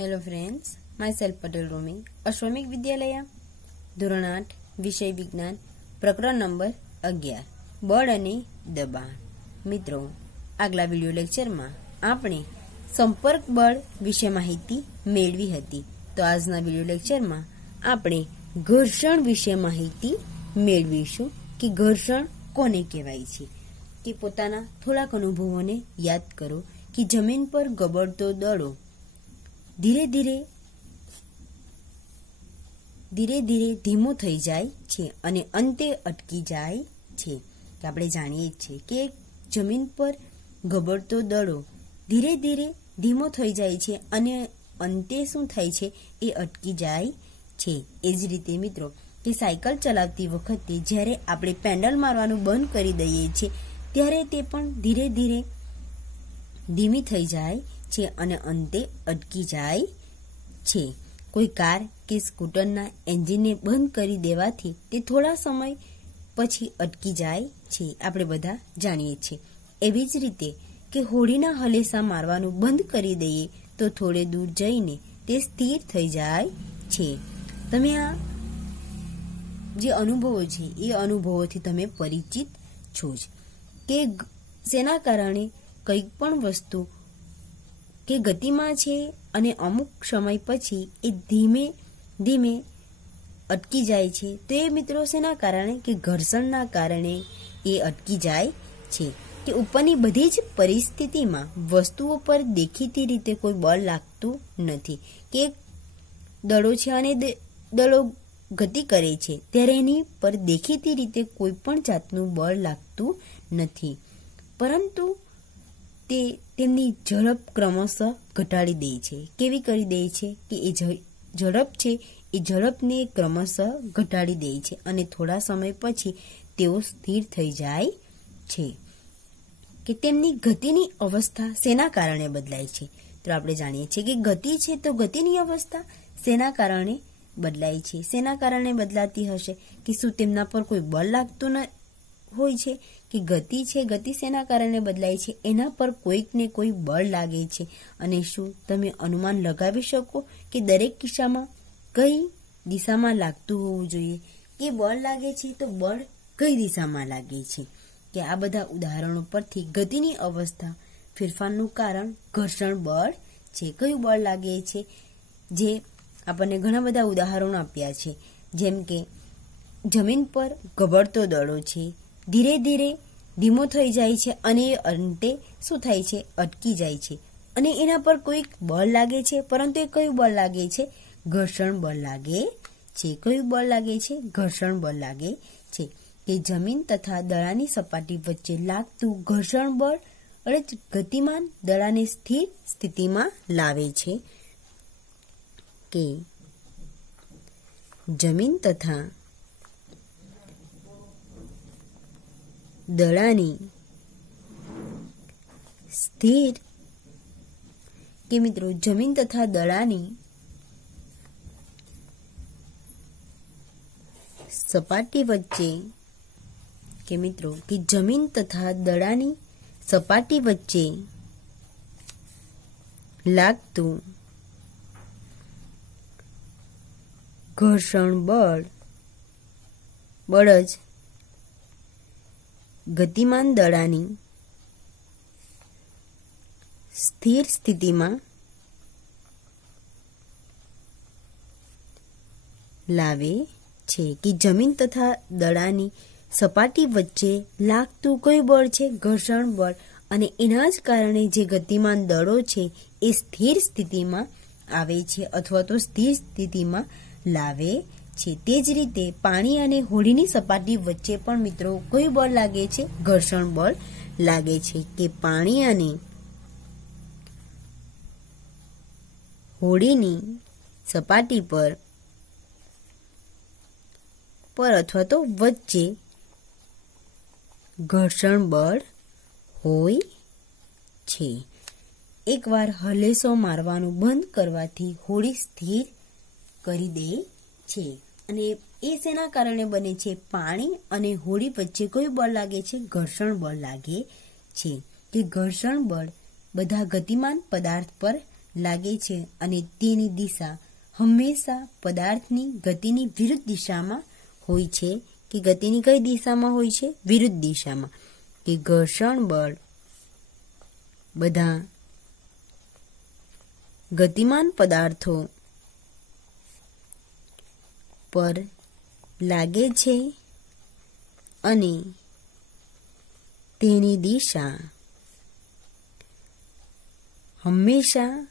Hello friends, myself Patel Romi, Ashwamik Vidyalaya, ધોરણ 8, વિષય વિજ્ઞાન, પ્રકરણ નંબર 11, બળ અને દબાણ. મિત્રો, આગલા વિડિયો લેક્ચરમાં આપણે સંપર્ક બળ વિશે માહિતી મેળવી હતી. તો આજના વિડિયો લેક્ચરમાં આપણે ઘર્ષણ વિશે માહિતી મેળવીશું કે ઘર્ષણ કોને કહેવાય છે. કે પોતાના થોડાક અનુભવોને યાદ કરો કે જમીન પર ગબડતો દડો ધીરે ધીરે ધીમો થઈ જાય છે અને અંતે અટકી જાય છે. કે આપણે જાણીએ છીએ કે જમીન પર ગબડતો દડો ધીરે ધીરે ધીમો થઈ જાય છે અને અંતે શું થાય છે, એ અટકી જાય છે. એ જ રીતે મિત્રો, કે સાયકલ ચલાવતી વખતે જ્યારે આપણે પેન્ડલ મારવાનું બંધ કરી દઈએ છીએ ત્યારે તે પણ ધીરે ધીરે ધીમી થઈ જાય છે અને અંતે અટકી જાય છે. કોઈ કાર કે સ્કૂટરના એન્જિનને બંધ કરી દેવાથી તે થોડા સમય પછી અટકી જાય છે. આપણે બધા જાણીએ છીએ. એવી જ રીતે કે હોડીના હલેસા મારવાનું બંધ કરી દઈએ તો થોડે દૂર જઈને તે સ્થિર થઈ જાય છે. તમે આ જે અનુભવો છે એ અનુભવોથી તમે પરિચિત છો જ. કે શેના કારણે કંઈક પણ વસ્તુ કે ગતિમાં છે અને અમુક સમય પછી એ ધીમે ધીમે અટકી જાય છે. તો એ મિત્રો શેના કારણે, કે ઘર્ષણના કારણે એ અટકી જાય છે. કે ઉપરની બધી જ પરિસ્થિતિમાં વસ્તુઓ પર દેખીતી રીતે કોઈ બળ લાગતું નથી. કે દડો છે અને દડો ગતિ કરે છે ત્યારે એની પર દેખીતી રીતે કોઈ પણ જાતનું બળ લાગતું નથી, પરંતુ તે તેમની ઝડપ ક્રમશઃ ઘટાડી દે છે. કેવી કરી દે છે, કે એ ઝડપ છે એ ઝડપને ક્રમશઃ ઘટાડી દે છે અને થોડા સમય પછી તેઓ સ્થિર થઈ જાય છે. કે તેમની ગતિની અવસ્થા શેના કારણે બદલાય છે? તો આપણે જાણીએ છીએ કે ગતિ છે તો ગતિની અવસ્થા શેના કારણે બદલાય છે? શેના કારણે બદલાતી હશે? કે શું તેમના પર કોઈ બળ લાગતું હોય છે? કે ગતિ છે, ગતિ શેના કારણે બદલાય છે? એના પર કોઈક ને કોઈ બળ લાગે છે. અને શું તમે અનુમાન લગાવી શકો કે દરેક કિસ્સામાં કઈ દિશામાં લાગતું હોવું જોઈએ? કે બળ લાગે છે તો બળ કઈ દિશામાં લાગે છે? કે આ બધા ઉદાહરણો પરથી ગતિની અવસ્થા ફેરફારનું કારણ ઘર્ષણ બળ છે. કયું બળ લાગે છે? જે આપણને ઘણા બધા ઉદાહરણો આપ્યા છે. જેમ કે જમીન પર ગબડતો દડો છે, ધીરે ધીરે ધીમો થઈ જાય છે અને અંતે શું થાય છે, અટકી જાય છે. અને એના પર કોઈક બળ લાગે છે, પરંતુ એ કયું બળ લાગે છે? ઘર્ષણ બળ લાગે છે. કયું બળ લાગે છે? ઘર્ષણ બળ લાગે છે. કે જમીન તથા દડાની સપાટી વચ્ચે લાગતું ઘર્ષણ બળ ગતિમાન દડાને સ્થિર સ્થિતિમાં લાવે છે. કે જમીન તથા દડાની સ્થિર, કે મિત્રો જમીન તથા દડાની સપાટી વચ્ચે, કે મિત્રો કે જમીન તથા દડાની સપાટી વચ્ચે લાગતું ઘર્ષણ બળ જ ગતિમાન દડાની સ્થિર સ્થિતિમાં લાવે છે. કે જમીન તથા દડાની સપાટી વચ્ચે લાગતું કયું બળ છે? ઘર્ષણ બળ. અને એના જ કારણે જે ગતિમાન દળો છે એ સ્થિર સ્થિતિમાં આવે છે અથવા તો સ્થિર સ્થિતિમાં લાવે છે. તે જ રીતે પાણી અને હોડીની સપાટી વચ્ચે પણ મિત્રો કયું બળ લાગે છે? ઘર્ષણ બળ લાગે છે. કે પાણી અને હોડીની સપાટી પર અથવા તો વચ્ચે ઘર્ષણ બળ હોય છે. એકવાર હલેસો મારવાનું બંધ કરવાથી હોડી સ્થિર કરી દે છે. અને એ શેના કારણે બને છે? પાણી અને હોડી વચ્ચે કયું બળ લાગે છે? ઘર્ષણ બળ લાગે છે. કે ઘર્ષણ બળ બધા ગતિમાન પદાર્થ પર લાગે છે અને તેની દિશા હંમેશા પદાર્થની ગતિની વિરુદ્ધ દિશામાં હોય છે કે ગતિની કઈ દિશામાં હોય છે? વિરુદ્ધ દિશામાં. કે ઘર્ષણ બળ બધા ગતિમાન પદાર્થો પર લાગે છે અને તેની દિશા હંમેશા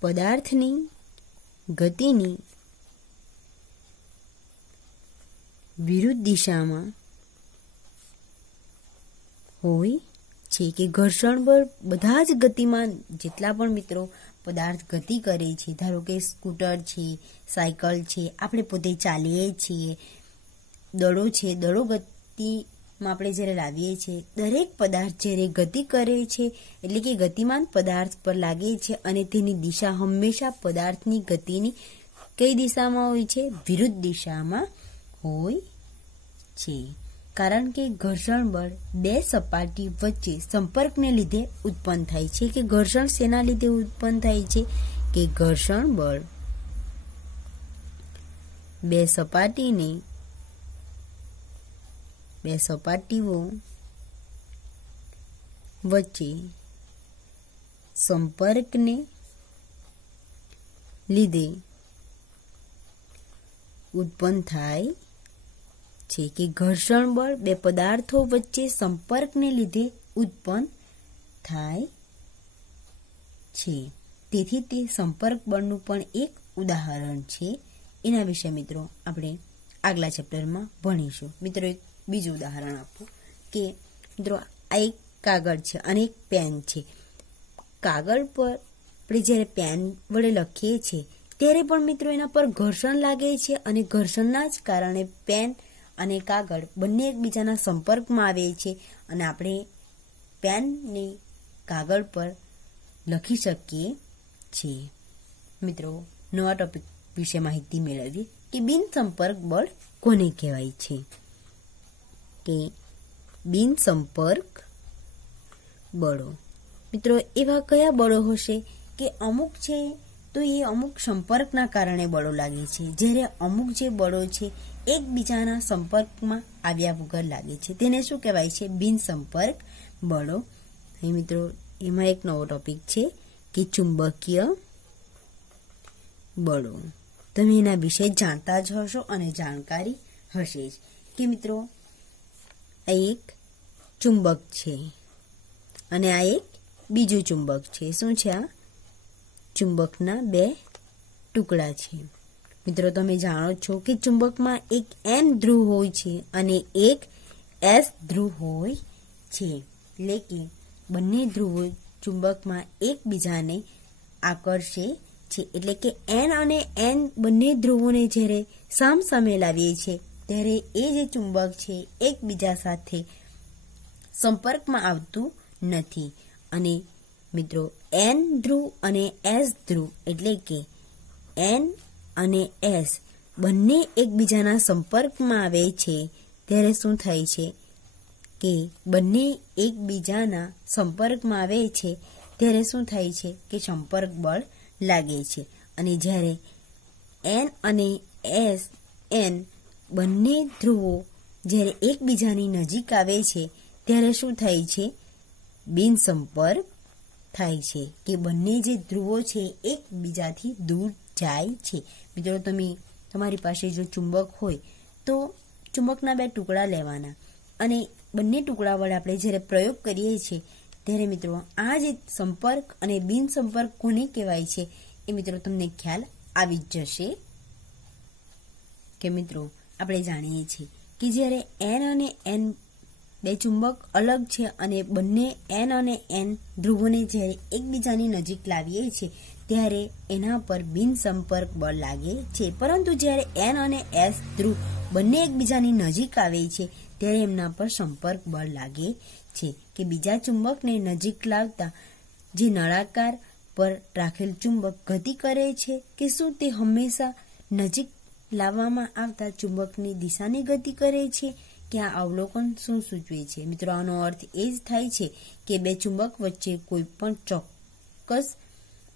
પદાર્થની ગતિની વિરુદ્ધ દિશામાં હોય છે. કે ઘર્ષણ બળ બધા જ ગતિમાન જેટલા પણ મિત્રો પદાર્થ ગતિ કરે છે, ધારો કે સ્કૂટર છે, સાયકલ છે, આપણે પોતે ચાલીએ છીએ, દડો છે, દડો ગતિમાં આપણે જ્યારે લાવીએ છીએ, દરેક પદાર્થ જ્યારે ગતિ કરે છે એટલે કે ગતિમાન પદાર્થ પર લાગે છે અને તેની દિશા હંમેશા પદાર્થની ગતિની કઈ દિશામાં હોય છે? વિરુદ્ધ દિશામાં હોય છે. કારણ કે ઘર્ષણ બળ બે સપાટી વચ્ચે સંપર્કને લીધે ઉત્પન્ન થાય છે. કે ઘર્ષણ શેના લીધે ઉત્પન્ન થાય છે? કે ઘર્ષણ બળ બે સપાટીઓ વચ્ચે સંપર્કને લીધે ઉત્પન્ન થાય છે. કે ઘર્ષણ બળ બે પદાર્થો વચ્ચે સંપર્કને લીધે ઉત્પન્ન થાય છે. તેથી તે સંપર્ક બળનું પણ એક ઉદાહરણ છે. એના વિશે મિત્રો આપણે આગલા ચેપ્ટરમાં ભણીશું. મિત્રો એક બીજું ઉદાહરણ આપો કે મિત્રો આ એક કાગળ છે અને એક પેન છે. કાગળ પર આપણે જ્યારે પેન વડે લખીએ છીએ ત્યારે પણ મિત્રો એના પર ઘર્ષણ લાગે છે અને ઘર્ષણના જ કારણે પેન અને કાગળ બંને એકબીજાના સંપર્કમાં આવે છે અને આપણે પેનને કાગળ પર લખી શકીએ છીએ. મિત્રો નવા ટોપિક વિશે માહિતી મેળવીએ કે બિન સંપર્ક બળ કોને કહેવાય છે? કે બિન સંપર્ક બળો મિત્રો એવા કયા બળો હશે કે અમુક છે તો એ અમુક સંપર્કના કારણે બળો લાગે છે, જ્યારે અમુક જે બળો છે એકબીજાના સંપર્કમાં આવ્યા વગર લાગે છે. તેને શું કહેવાય છે? બિન સંપર્ક બળો. અહીં મિત્રો એમાં એક નવો ટોપિક છે કે ચુંબકીય બળો. તમે એના વિશે જાણતા જ હશો અને જાણકારી હશે જ કે મિત્રો આ એક ચુંબક છે અને આ એક બીજું ચુંબક છે. શું છે? આ ચુંબકના બે ટુકડા છે. મિત્રો તમે જાણો છો કે ચુંબકમાં એક N ધ્રુવ હોય છે અને એક S ધ્રુવ હોય છે. એટલે કે બંને ધ્રુવો ચુંબકમાં એકબીજાને આકર્ષે છે. એટલે કે N અને N બંને ધ્રુવોને જ્યારે સામસામે લાવીએ છીએ ત્યારે એ જે ચુંબક છે એકબીજા સાથે સંપર્કમાં આવતું નથી. અને મિત્રો N ધ્રુવ અને S ધ્રુવ એટલે કે N અને S બંને એકબીજાના સંપર્કમાં આવે છે ત્યારે શું થાય છે? કે બંને એકબીજાના સંપર્કમાં આવે છે ત્યારે શું થાય છે? કે સંપર્ક બળ લાગે છે. અને જ્યારે N અને N બંને ધ્રુવો જ્યારે એકબીજાની નજીક આવે છે ત્યારે શું થાય છે? બિન સંપર્ક થાય છે. કે બંને જે ધ્રુવો છે એકબીજાથી દૂર જાય છે. મિત્રો તમારી પાસે જો ચુંબક હોય તો ચુંબકના બે ટુકડા લેવાના અને બંને ટુકડા વડે આપણે જ્યારે પ્રયોગ કરીએ છીએ ત્યારે મિત્રો આ જે સંપર્ક અને બિન સંપર્ક કોને કહેવાય છે એ મિત્રો તમને ખ્યાલ આવી જ જશે. કે મિત્રો આપણે જાણીએ છીએ કે જ્યારે N અને N બે ચુંબક અલગ છે અને બંને N અને N ધ્રુવોને જ્યારે એકબીજાની નજીક લાવીએ છીએ ત્યારે એના પર બિન સંપર્ક બળ લાગે છે. પરંતુ જ્યારે N અને S ધ્રુવ બંને એકબીજાની નજીક આવે છે ત્યારે એમના પર સંપર્ક બળ લાગે છે. કે બીજા ચુંબકને નજીક લાવતા જે નળાકાર પર રાખેલ ચુંબક ગતિ કરે છે કે શું તે હંમેશા નજીક લાવવામાં આવતા ચુંબકની દિશાની ગતિ કરે છે? કે આ અવલોકન શું સૂચવે છે? મિત્રો આનો અર્થ એ જ થાય છે કે બે ચુંબક વચ્ચે કોઈ પણ ચોક્કસ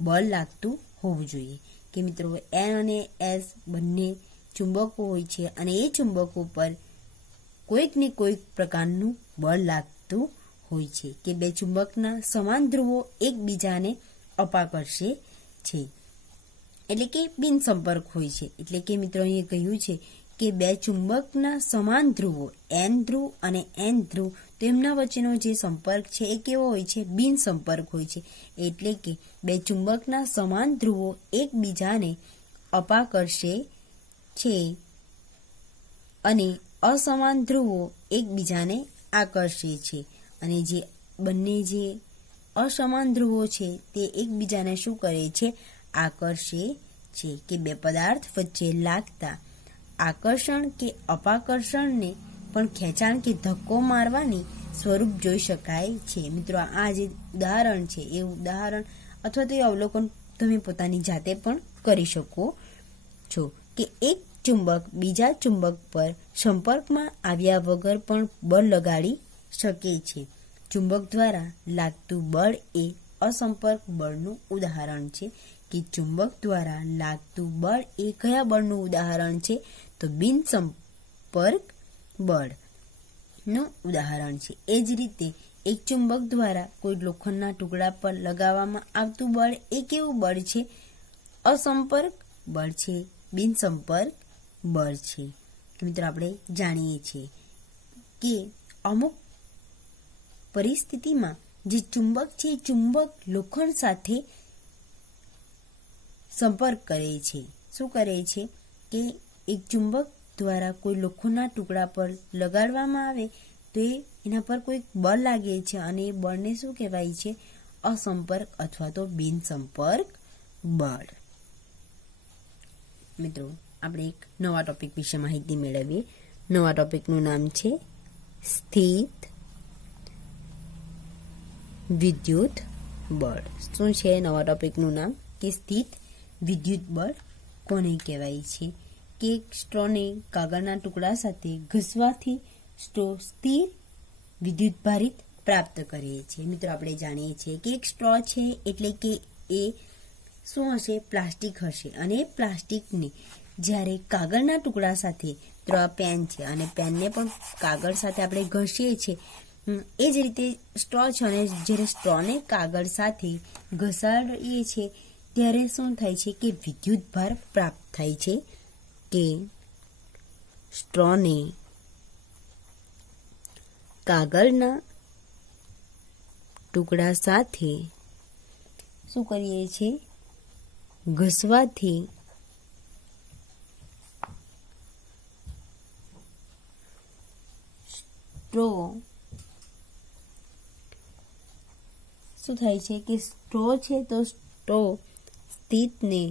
બળ લાગતું હોવું જોઈએ કે મિત્રો એન અને એસ બંને ચુંબકો હોય છે અને એ ચુંબકો પર કોઈક ને કોઈક પ્રકારનું બળ લાગતું હોય છે કે બે ચુંબકના સમાન ધ્રુવો એકબીજાને અપાકર્ષે છે, એટલે કે બિન સંપર્ક હોય છે. એટલે કે મિત્રો અહીંયા કહ્યું છે કે બે ચુંબકના સમાન ધ્રુવો એન ધ્રુવ અને એન ધ્રુવ, તો એમના વચ્ચેનો જે સંપર્ક છે એ કેવો હોય છે? બિન સંપર્ક હોય છે. એટલે કે બે ચુંબકના સમાન ધ્રુવો એકબીજાને અપાકર્ષે છે અને અસમાન ધ્રુવો એકબીજાને આકર્ષે છે. અને જે બંને જે અસમાન ધ્રુવો છે તે એકબીજાને શું કરે છે? આકર્ષે છે. કે બે પદાર્થ વચ્ચે લાગતા આકર્ષણ કે અપાકર્ષણને પણ ખેંચાણ કે ધક્કો મારવાની સ્વરૂપ જોઈ શકાય છે. મિત્રો આ જે ઉદાહરણ છે એ ઉદાહરણ અથવા તો એ અવલોકન તમે પોતાની જાતે પણ કરી શકો છો કે એક ચુંબક બીજા ચુંબક પર સંપર્કમાં આવ્યા વગર પણ બળ લગાડી શકે છે. ચુંબક દ્વારા લાગતું બળ એ અસંપર્ક બળનું ઉદાહરણ છે. કે ચુંબક દ્વારા લાગતું બળ એ કયા બળનું ઉદાહરણ છે? તો બિન સંપર્ક બળનું ઉદાહરણ છે. એ જ રીતે એક ચુંબક દ્વારા કોઈ લોખંડના ટુકડા પર લગાવવામાં આવતું બળ એ કેવું બળ છે? અસંપર્ક બળ છે, બિન સંપર્ક બળ છે. મિત્રો આપણે જાણીએ છીએ કે અમુક પરિસ્થિતિમાં જે ચુંબક છે ચુંબક લોખંડ સાથે સંપર્ક કરે છે. શું કરે છે કે એક ચુંબક દ્વારા કોઈ લોખંડના ટુકડા પર લગાડવામાં આવે તો એના પર કોઈ બળ લાગે છે અને એ બળને શું કહેવાય છે? અસંપર્ક અથવા તો બિન સંપર્ક બળ. મિત્રો આપણે એક નવા ટોપિક વિશે માહિતી મેળવીએ. નવા ટોપિકનું નામ છે સ્થિત વિદ્યુત બળ. શું છે નવા ટોપિકનું નામ? કે સ્થિત વિદ્યુત બળ કોને કહેવાય છે? કે એક સ્ટ્રોને કાગળના ટુકડા સાથે ઘસવાથી સ્ટ્રો સ્થિર વિદ્યુત ભારિત પ્રાપ્ત કરે છે. મિત્રો આપણે જાણીએ છીએ કે એક સ્ટ્રો છે એટલે કે એ શું હશે? પ્લાસ્ટિક હશે. અને પ્લાસ્ટિકને જ્યારે કાગળના ટુકડા સાથે, તો આ પેન છે અને પેનને પણ કાગળ સાથે આપણે ઘસીએ છીએ, એ જ રીતે સ્ટ્રો છે અને જ્યારે સ્ટ્રોને કાગળ સાથે ઘસાડીએ છીએ ત્યારે શું થાય છે? કે વિદ્યુત ભાર પ્રાપ્ત થાય છે. કે સ્ટ્રોને કાગળના ટુકડા સાથે શું કરીએ છીએ? ઘસવાથી સ્ટ્રો શું થાય છે? કે સ્ટ્રો છે તો સ્ટ્રો સ્થિતને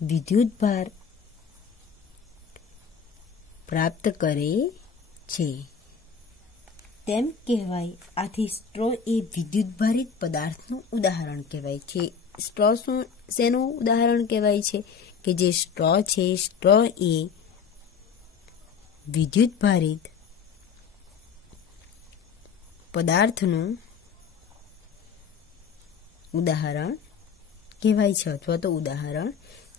વિદ્યુત ભાર પ્રાપ્ત કરે છે તેમ કહેવાય. આથી સ્ટ્રો એ વિદ્યુત ભારિત પદાર્થનું ઉદાહરણ કહેવાય છે. સ્ટ્રો શેનું ઉદાહરણ કહેવાય છે? કે જે સ્ટ્રો છે સ્ટ્રો એ વિદ્યુત ભારિત પદાર્થનું ઉદાહરણ કહેવાય છે અથવા તો ઉદાહરણ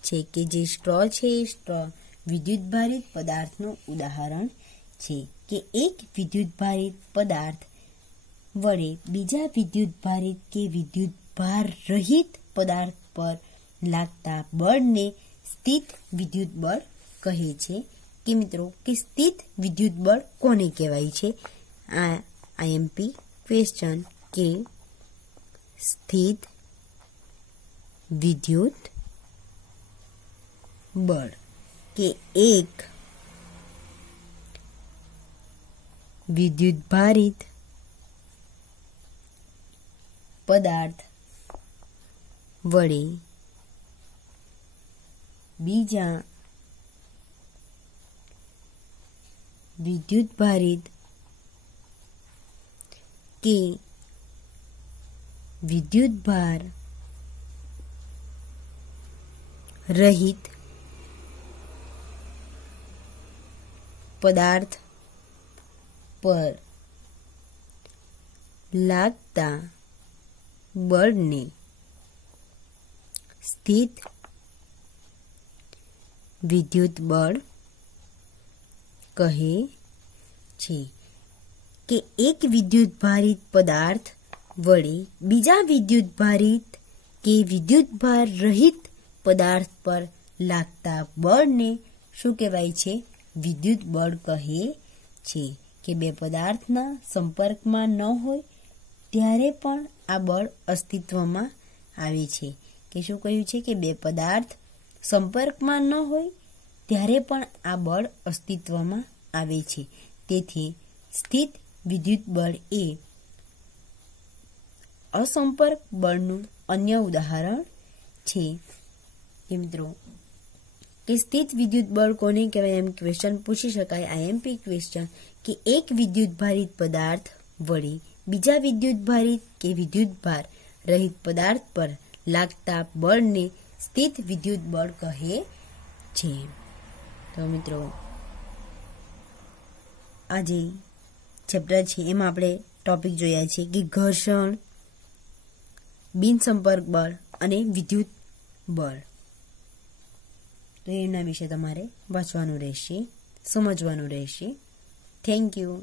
છે. કે જે સ્ટ્રો છે એ સ્ટ્રો વિદ્યુત ભારિત પદાર્થનું ઉદાહરણ છે. કે એક વિદ્યુત ભારિત પદાર્થ વડે બીજા વિદ્યુત ભારિત કે વિદ્યુત ભાર રહિત પદાર્થ પર લાગતા બળને સ્થિત વિદ્યુત બળ કહે છે. કે મિત્રો કે સ્થિત વિદ્યુત બળ કોને કહેવાય છે? આ આઈએમપી ક્વેશ્ચન કે સ્થિત વિદ્યુત બળ કે એક વિદ્યુત ભારિત પદાર્થ વડે બીજા વિદ્યુત ભારિત કે વિદ્યુત ભાર રહિત પદાર્થ પર લાગતા બળને સ્થિત વિદ્યુત બળ કહે છે. કે એક વિદ્યુતભારિત પદાર્થ વડે બીજા વિદ્યુતભારિત કે વિદ્યુતભાર રહિત પદાર્થ પર લાગતા બળને શું કહેવાય છે? વિદ્યુત બળ કહે છે. કે બે પદાર્થના સંપર્કમાં ન હોય ત્યારે પણ આ બળ અસ્તિત્વમાં આવે છે. કે શું કહ્યું છે? કે બે પદાર્થ સંપર્કમાં ન હોય ત્યારે પણ આ બળ અસ્તિત્વમાં આવે છે. તેથી સ્થિત વિદ્યુત બળ એ અસંપર્ક બળનું અન્ય ઉદાહરણ છે. મિત્રો, કે સ્થિત વિદ્યુત બળ કોને કહેવાય એમ ક્વેશ્ચન પૂછી શકાય, આઈએમપી ક્વેશ્ચન, કે એક વિદ્યુતભારિત પદાર્થ વડે બીજા વિદ્યુતભારિત કે વિદ્યુતભાર રહિત પદાર્થ પર લાગતા બળને સ્થિત વિદ્યુત બળ કહે છે. તો મિત્રો, આજે ચેપ્ટર છે એમાં આપણે ટોપિક જોયા છે કે ઘર્ષણ, બિનસંપર્ક બળ અને વિદ્યુત બળ. તો એના વિશે તમારે વાંચવાનું રહેશે, સમજવાનું રહેશે. Thank you.